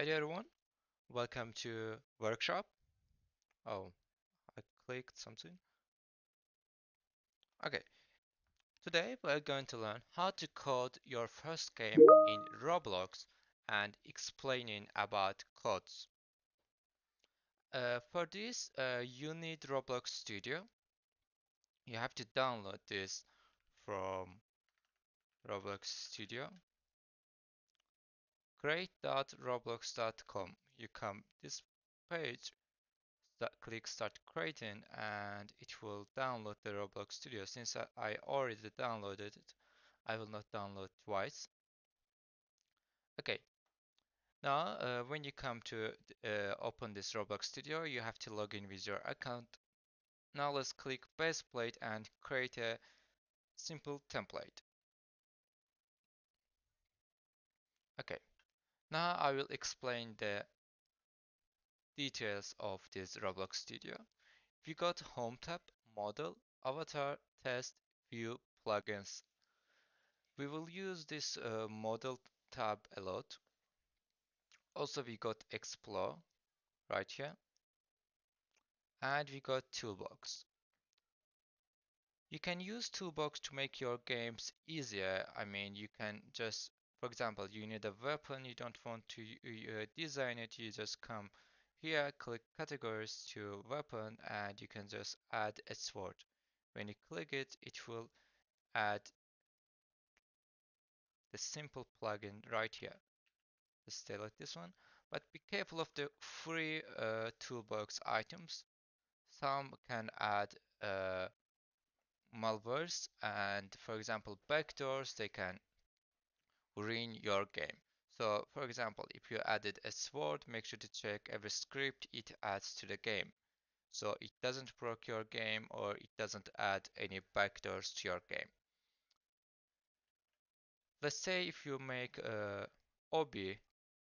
Hey there everyone, welcome to workshop. Oh, I clicked something. Okay, today we're going to learn how to code your first game in Roblox and explaining about codes. For this, you need Roblox Studio. You have to download this from Roblox Studio. Create.roblox.com. You come this page, click start creating, and it will download the Roblox Studio. Since I already downloaded it, I will not download twice. Okay, now when you come to open this Roblox Studio, you have to log in with your account. Now let's click base plate and create a simple template. Okay, now I will explain the details of this Roblox Studio. We got Home tab, Model, Avatar, Test, View, Plugins. We will use this Model tab a lot. Also, we got Explore right here, and we got Toolbox. You can use Toolbox to make your games easier. I mean, you can just, for example, you need a weapon, you don't want to design it, you just come here, click Categories to Weapon, and you can just add a sword. When you click it, it will add the simple plugin right here. Just stay like this one. But be careful of the free toolbox items. Some can add uh, malwares, and for example, backdoors, they can ruin your game. So, for example, if you added a sword, make sure to check every script it adds to the game. So it doesn't broke your game or it doesn't add any backdoors to your game. Let's say if you make a obby,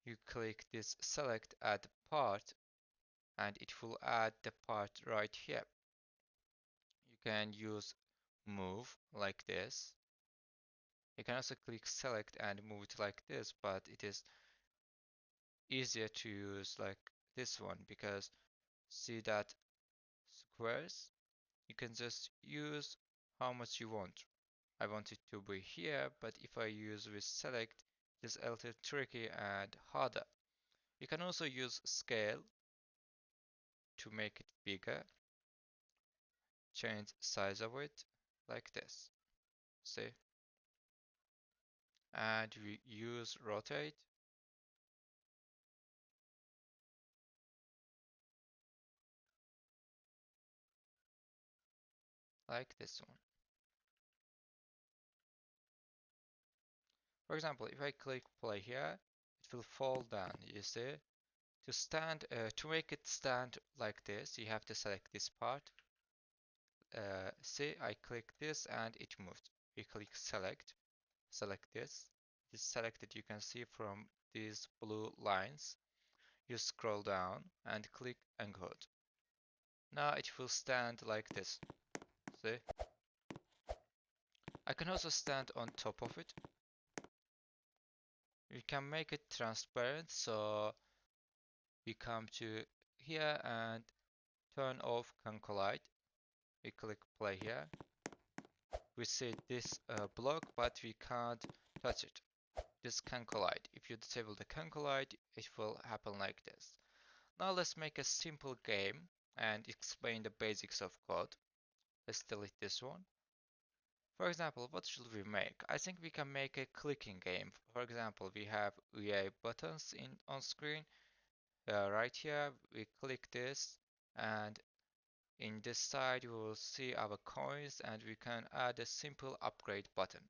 you click this select add part and it will add the part right here. You can use move like this. You can also click select and move it like this, but it is easier to use like this one because see that squares? You can just use how much you want. I want it to be here, but if I use with select, it's a little tricky and harder. You can also use scale to make it bigger, change size of it like this. See? And we use rotate like this one. For example, if I click play here, it will fall down, you see? To make it stand like this, you have to select this part. See, I click this and it moved. We click select this. It is selected, you can see from these blue lines. You scroll down and click encode. Now it will stand like this. See? I can also stand on top of it. We can make it transparent, so we come to here and turn off Concolide. We click play here. We see this block, but we can't touch it. This can collide. If you disable the can collide, it will happen like this. Now let's make a simple game and explain the basics of code. Let's delete this one. For example, what should we make? I think we can make a clicking game. For example, we have UI buttons on screen. Right here, we click this, and in this side, we will see our coins, and we can add a simple upgrade button.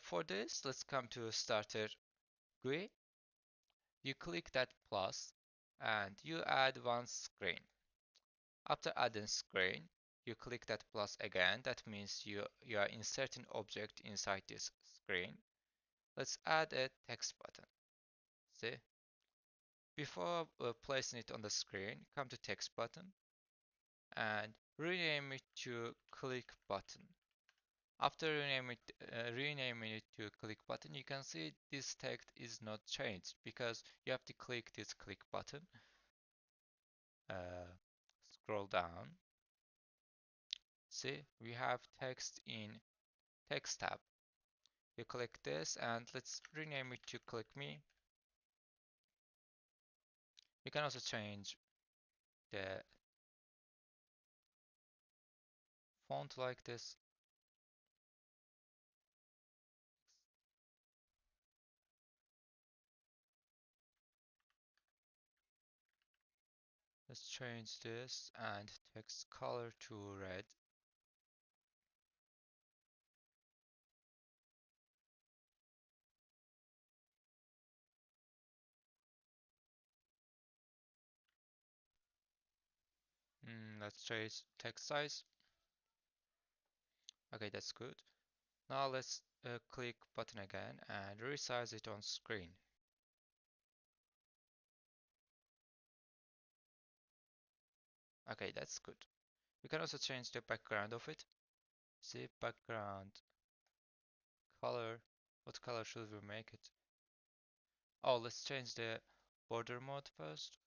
For this, let's come to Starter GUI. You click that plus, and you add one screen. After adding screen, you click that plus again. That means you are inserting object inside this screen. Let's add a text button. See? Before placing it on the screen, come to text button and rename it to click button. After renaming it to click button, you can see this text is not changed because you have to click this click button. Uh, Scroll down. See, we have text in text tab. You click this and let's rename it to click me. You can also change the font like this. Let's change this and text color to red. Let's change text size. Okay, that's good. Now let's click button again and resize it on screen. Okay, that's good. We can also change the background of it. See, background color. What color should we make it? Oh, let's change the border mode first.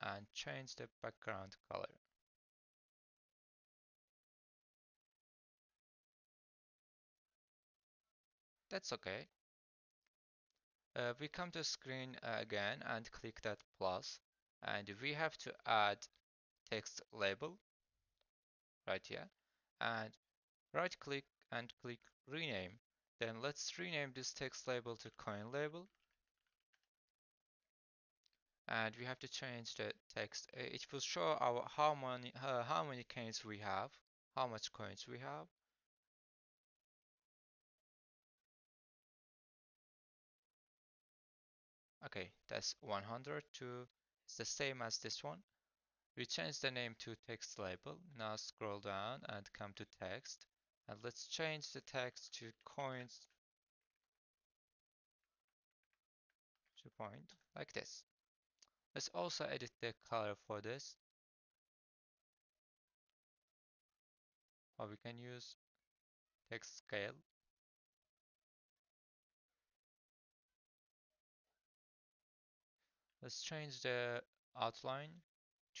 And change the background color. That's okay. We come to screen again and click that plus, and we have to add text label right here, and right click and click rename. Then let's rename this text label to coin label, and we have to change the text. It will show our how many coins we have, how much coins we have. Okay, that's 100 to, it's the same as this one. We change the name to text label. Now scroll down and come to text. And let's change the text to coins to point like this. Let's also edit the color for this. Or we can use text scale. Let's change the outline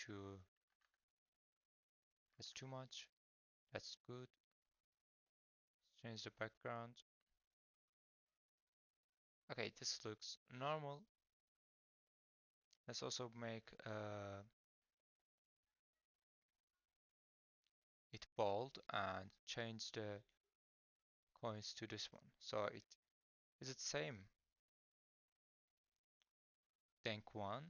to, that's too much. That's good. Let's change the background. Okay, this looks normal. Let's also make it bold and change the coins to this one. So it is it same. Tank 1.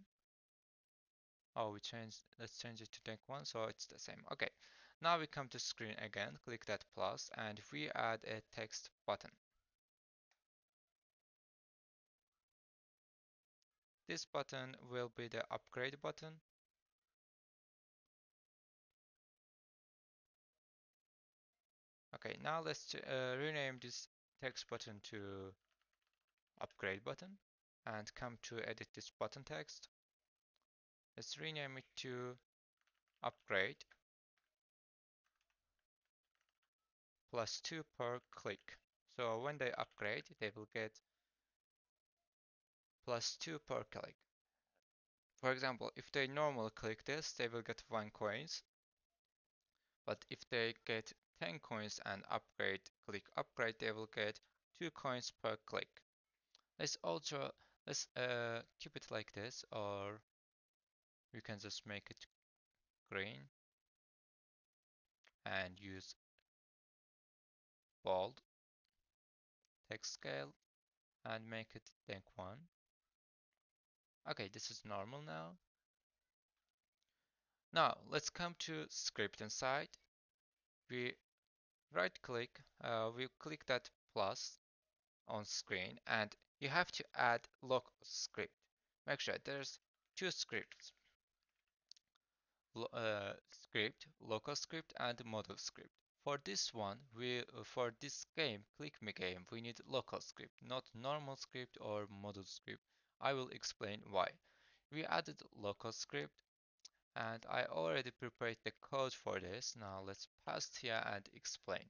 Oh, let's change it to tank 1, so it's the same. Okay, now we come to screen again, click that plus, and we add a text button. This button will be the upgrade button. Okay, now let's rename this text button to upgrade button and come to edit this button text. Let's rename it to upgrade +2 per click. So when they upgrade, they will get +2 per click. For example, if they normally click this, they will get 1 coins. But if they get 10 coins and click upgrade, they will get 2 coins per click. Let's keep it like this, or we can just make it green and use bold text scale and make it tank 1. Okay, this is normal now. Now let's come to script inside. We right click, we click that plus on screen and you have to add local script. Make sure there's two scripts, script, local script and model script. for this one, for this game, click me game, we need local script, not normal script or module script. I will explain why. We added local script and I already prepared the code for this. Now let's paste here and explain.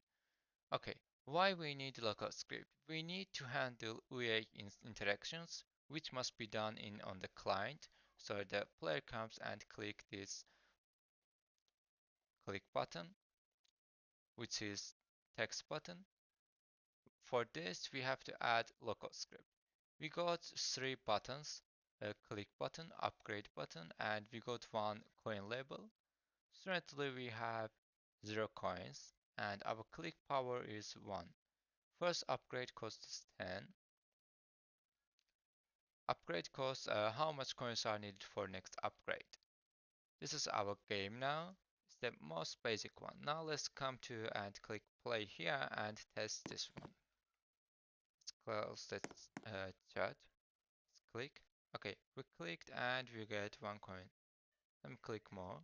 Okay, why we need local script? We need to handle UA interactions, which must be done on the client. So the player comes and click this click button, which is text button. For this, we have to add local script. We got three buttons, a click button, upgrade button, and we got one coin label. Currently, we have 0 coins, and our click power is 1. First upgrade cost is 10. Upgrade costs how much coins are needed for next upgrade. This is our game now. It's the most basic one. Now let's come to and click play here and test this one. Let's close that chat. Let's click. Okay, we clicked and we get 1 coin. Let me click more.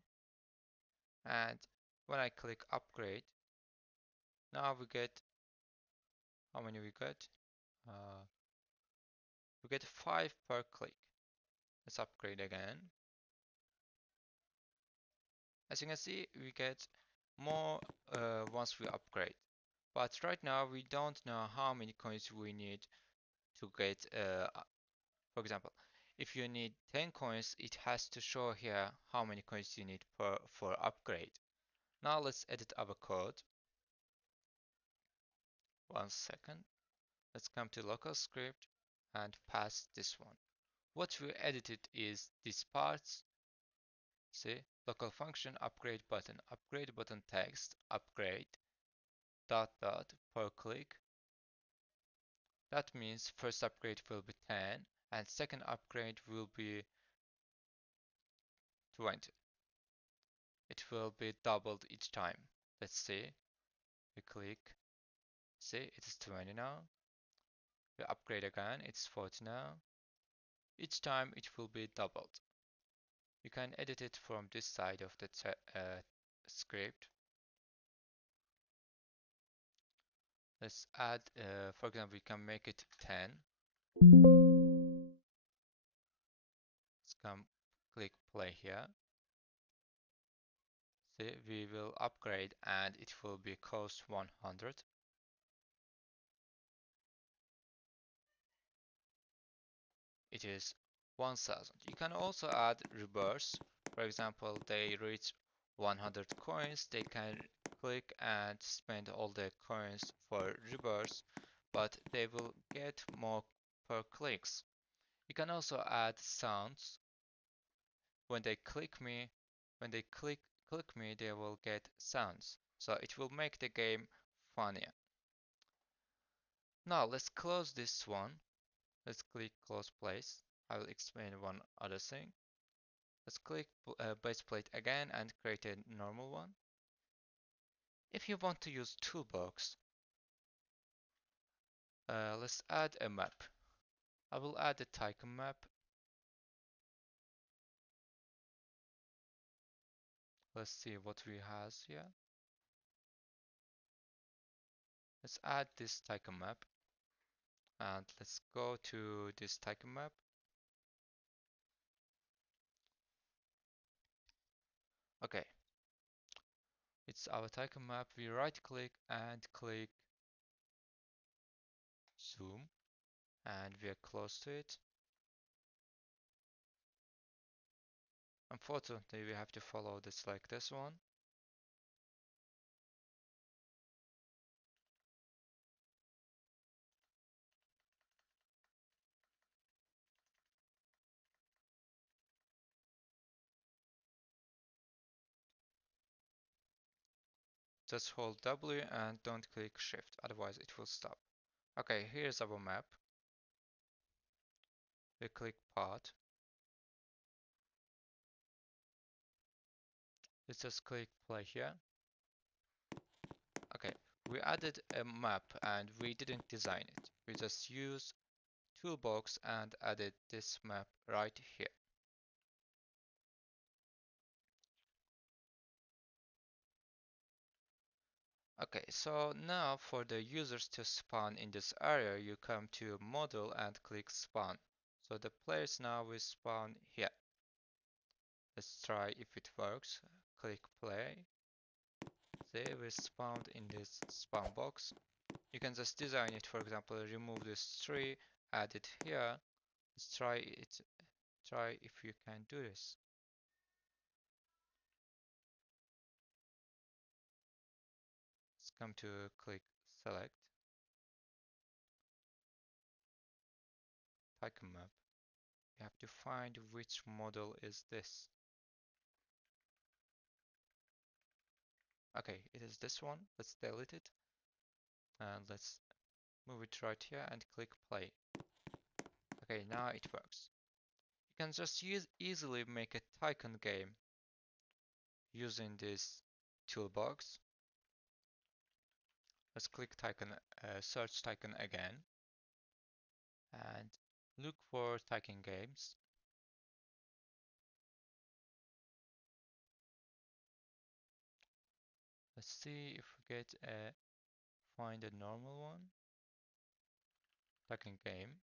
And when I click upgrade, now we get, how many we get? Uh, we get 5 per click. Let's upgrade again. As you can see, we get more once we upgrade. But right now, we don't know how many coins we need to get, for example, if you need 10 coins, it has to show here how many coins you need for upgrade. Now let's edit our code. 1 second. Let's come to local script and pass this one. What we edited is these parts. See, local function upgrade button text, upgrade, dot dot per click. That means first upgrade will be 10 and second upgrade will be 20. It will be doubled each time. Let's see. We click. See, it is 20 now. We upgrade again. It's 40 now. Each time it will be doubled. You can edit it from this side of the script. Let's add, for example, we can make it 10. Let's come click play here. See, we will upgrade and it will be cost 100. It is 1000. You can also add reverse. For example, they reach 100 coins, they can click and spend all the coins for reverse, but they will get more per clicks. You can also add sounds. When they click me, when they click me, they will get sounds. So it will make the game funnier. Now let's close this one. Let's click close place. I will explain one other thing. Let's click base plate again and create a normal one. If you want to use toolbox, let's add a map. I will add a Tycoon map. Let's see what we have here. Let's add this Tycoon map. And let's go to this Tycoon map. Okay, it's our Tycoon map. We right click and click zoom and we are close to it. Unfortunately, we have to follow this like this one. Just hold W and don't click shift, otherwise it will stop. Okay, here's our map. We click part. Let's just click play here. Okay, we added a map and we didn't design it. We just used toolbox and added this map right here. Okay, so now for the users to spawn in this area, you come to model and click spawn. So the players now will spawn here. Let's try if it works. Click play. They will spawn in this spawn box. You can just design it, for example, remove this tree, add it here. Let's try it. Try if you can do this. Let's come to click select, icon map. You have to find which model is this. Okay, it is this one. Let's delete it and let's move it right here and click play. Okay, now it works. You can just easily make a Tycoon game using this toolbox. Let's click Tycoon, search Tycoon again and look for Tycoon games. Let's see if we get a find a normal one. Tycoon game.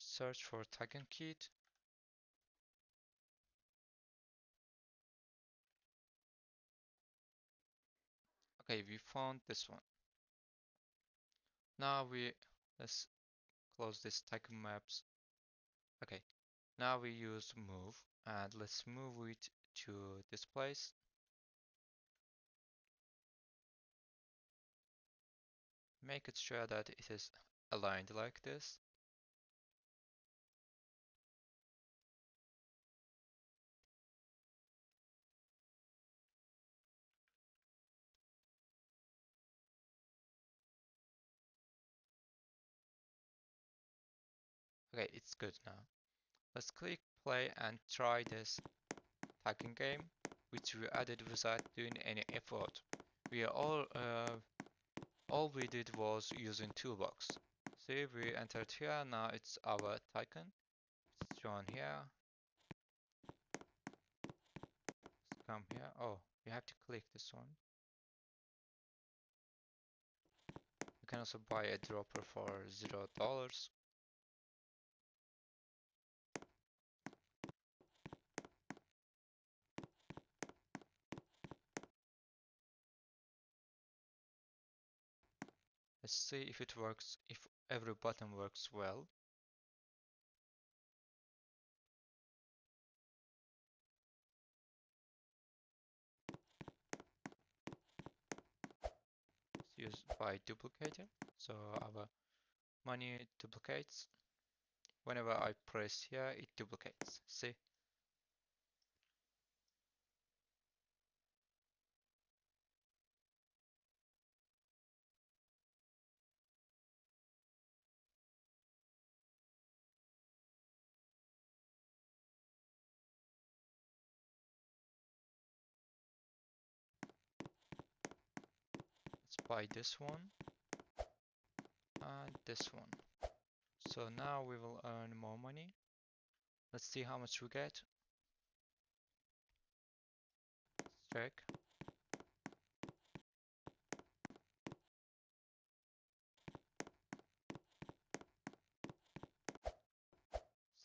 Search for Tycoon kit. Okay, we found this one. Now let's close this Tycoon maps. Okay, now we use move and let's move it to this place. Make it sure that it is aligned like this. Okay, it's good now. Let's click play and try this tagging game, which we added without doing any effort. We are all we did was using toolbox. See, we entered here, now it's our Tycoon. It's shown here. Let's come here. Oh, you have to click this one. You can also buy a dropper for $0. Let's see if it works, if every button works well. It's used by duplicator, so our money duplicates. Whenever I press here, it duplicates. See? Let's buy this one and this one. So now we will earn more money. Let's see how much we get. Let's check.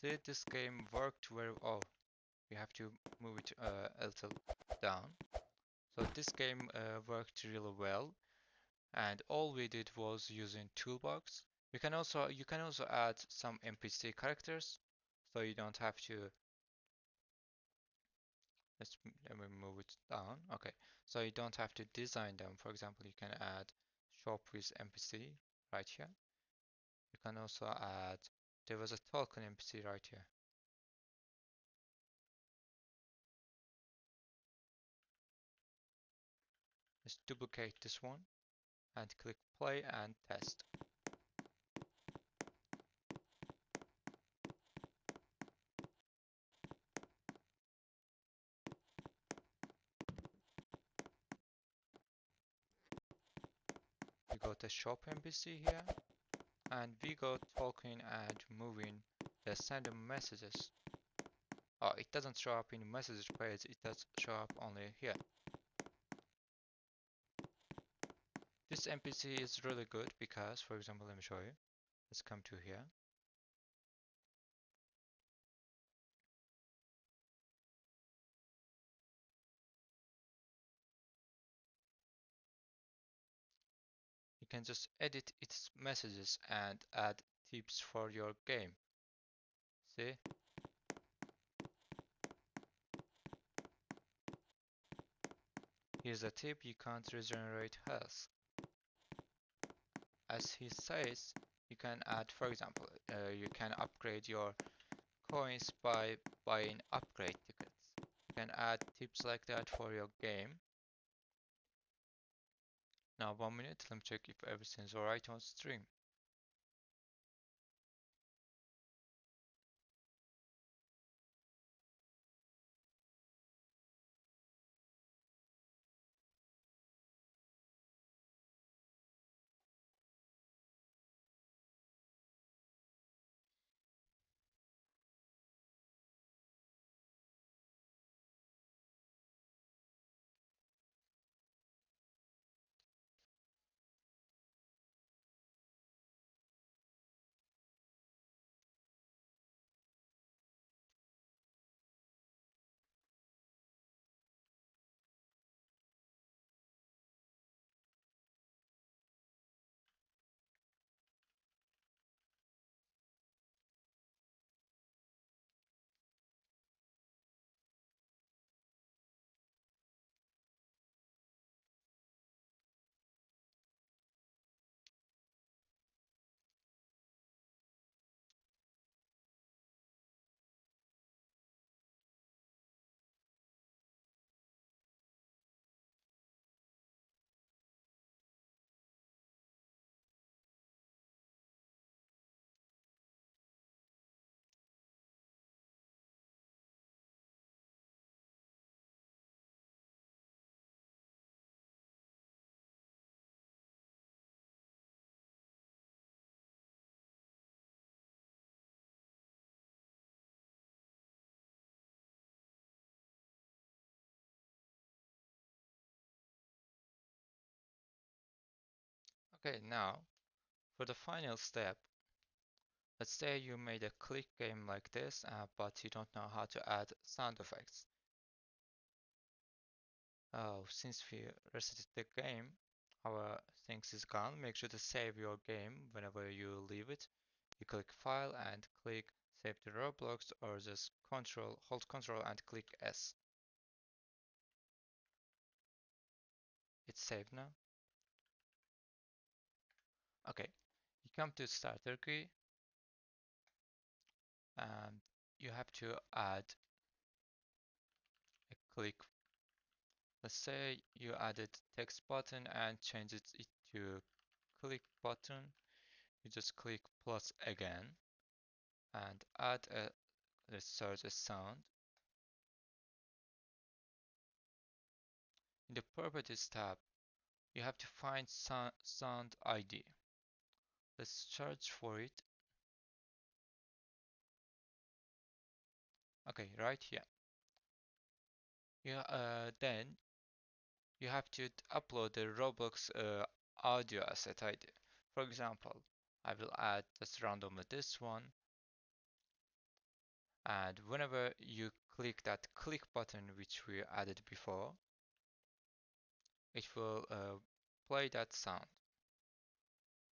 See, this game worked very well. We have to move it a little down. So this game worked really well, and all we did was using toolbox. You can also add some NPC characters, so you don't have to. Let me move it down. Okay, so you don't have to design them. For example, you can add shop with NPC right here. You can also add. There was a token NPC right here. Let's duplicate this one and click play and test. go to shop NPC here, and we go talking and moving the send messages. Oh, it doesn't show up in the message page, it does show up only here. This NPC is really good because, for example, let me show you. Let's come to here. You can just edit its messages and add tips for your game. See? Here's a tip: you can't regenerate health. As he says, you can add, for example, you can upgrade your coins by buying upgrade tickets. You can add tips like that for your game. Now 1 minute, let me check if everything's alright on stream. Okay, now for the final step, let's say you made a click game like this, but you don't know how to add sound effects. Oh, since we resetted the game, our things is gone. Make sure to save your game whenever you leave it. You click File and click Save to Roblox, or just hold Control and click S. It's saved now. Okay, you come to Starter Key, and you have to add a click. Let's say you added text button and change it to click button. You just click plus again and add a, let's search a sound. In the properties tab, you have to find sound ID. Let's search for it. Okay, right here. Then you have to upload the Roblox audio asset ID. For example, I will add just randomly this one, and whenever you click that click button which we added before, it will play that sound.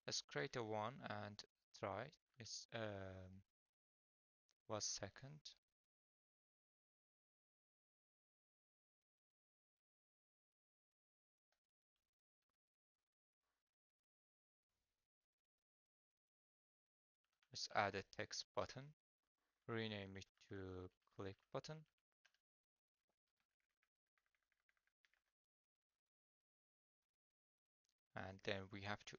Let's create a one and try. It's was second. Let's add a text button, rename it to click button, and then we have to,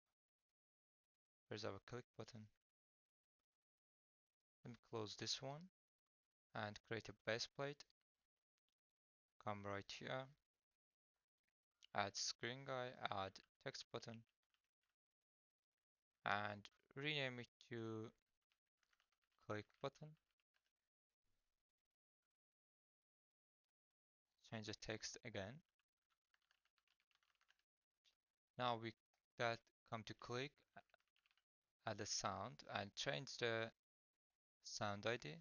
here's our click button. Let me close this one and create a base plate. Come right here, add screen guy, add text button, and rename it to click button. Change the text again. Now we that come to click, add a sound and change the sound ID.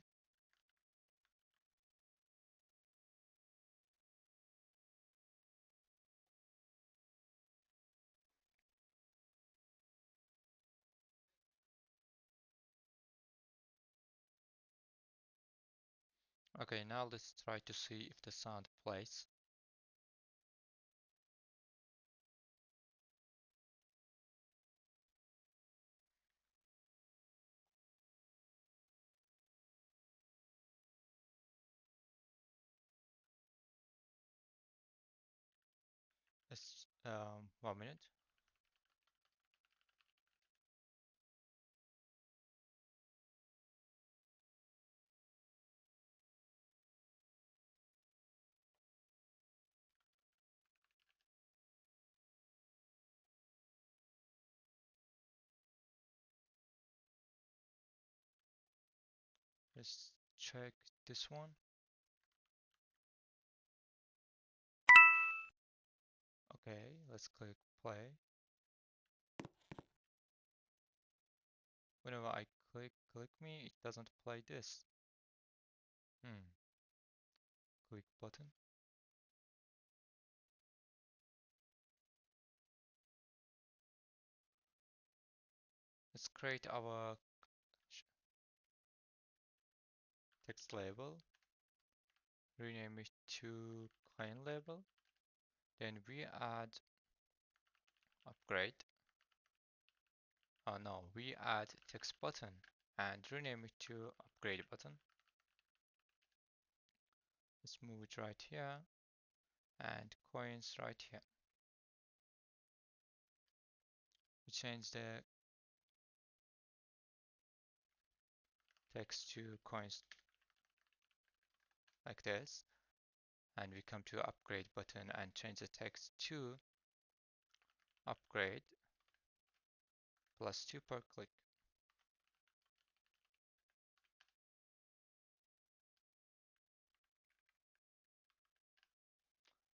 Okay, now let's try to see if the sound plays. Let's 1 minute. Let's check this one. Okay, let's click play. Whenever I click me, it doesn't play this. Click button. Let's create our text label, rename it to coin label. Then we add upgrade. Oh no, we add text button and rename it to upgrade button. Let's move it right here and coins right here. We change the text to coins like this, and we come to upgrade button and change the text to upgrade +2 per click.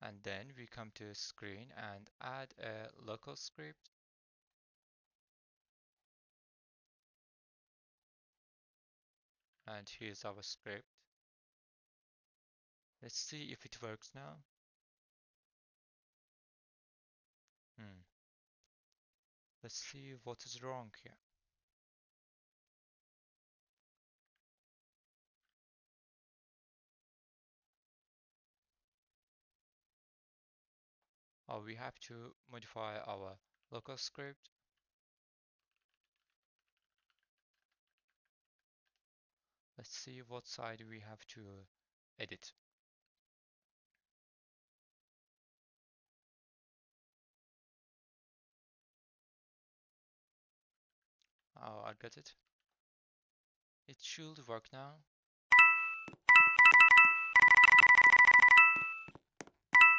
And then we come to screen and add a local script. And here's our script. Let's see if it works now. Hmm. Let's see what is wrong here. Oh, we have to modify our local script. Let's see what side we have to edit. Oh, I got it. It should work now.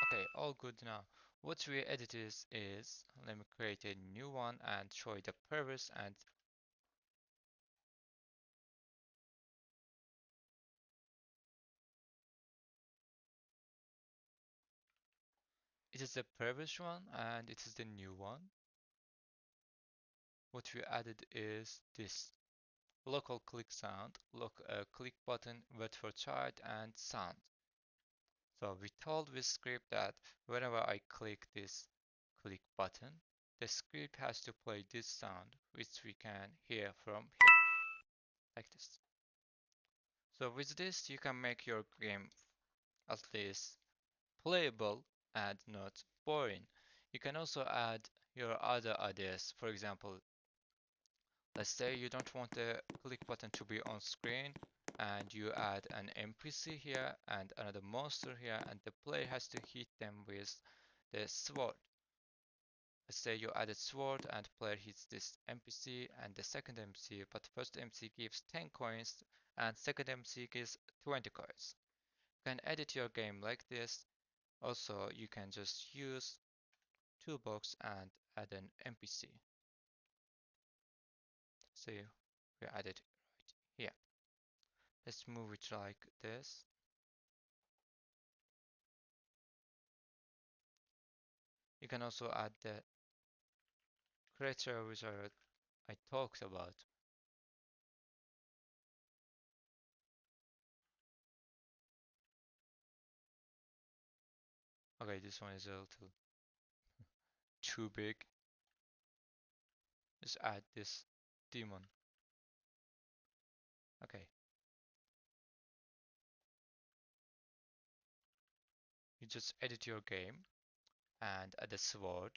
Okay, all good now. What we edit is let me create a new one and show you the previous, and it is the previous one and it is the new one. What we added is this local click sound, click button, wait for child, and sound. So we told this script that whenever I click this click button, the script has to play this sound, which we can hear from here, like this. So with this, you can make your game at least playable and not boring. You can also add your other ideas. For example, let's say you don't want the click button to be on screen and you add an NPC here and another monster here, and the player has to hit them with the sword. Let's say you added sword and player hits this NPC and the second NPC, but first NPC gives 10 coins and second NPC gives 20 coins. You can edit your game like this. Also, you can just use toolbox and add an NPC. See, we added it right here. Let's move it like this. You can also add the creator wizard I talked about. Okay, this one is a little too big. Just add this demon. Okay, you just edit your game and add a sword.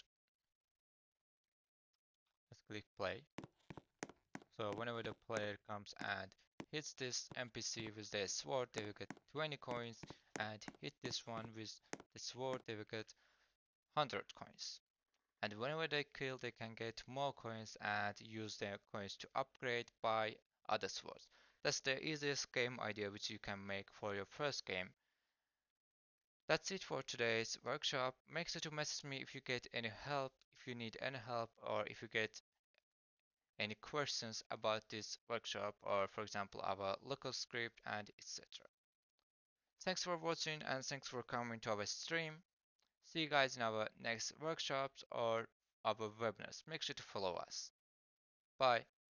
Let's click play. So whenever the player comes and hits this NPC with their sword, they will get 20 coins, and hit this one with the sword, they will get 100 coins. And whenever they kill, they can get more coins and use their coins to upgrade, buy other swords. That's the easiest game idea which you can make for your first game. That's it for today's workshop. Make sure to message me if you get any help, if you need any help, or if you get any questions about this workshop, or for example our local script and etc. Thanks for watching and thanks for coming to our stream. See you guys in our next workshops or our webinars. Make sure to follow us. Bye.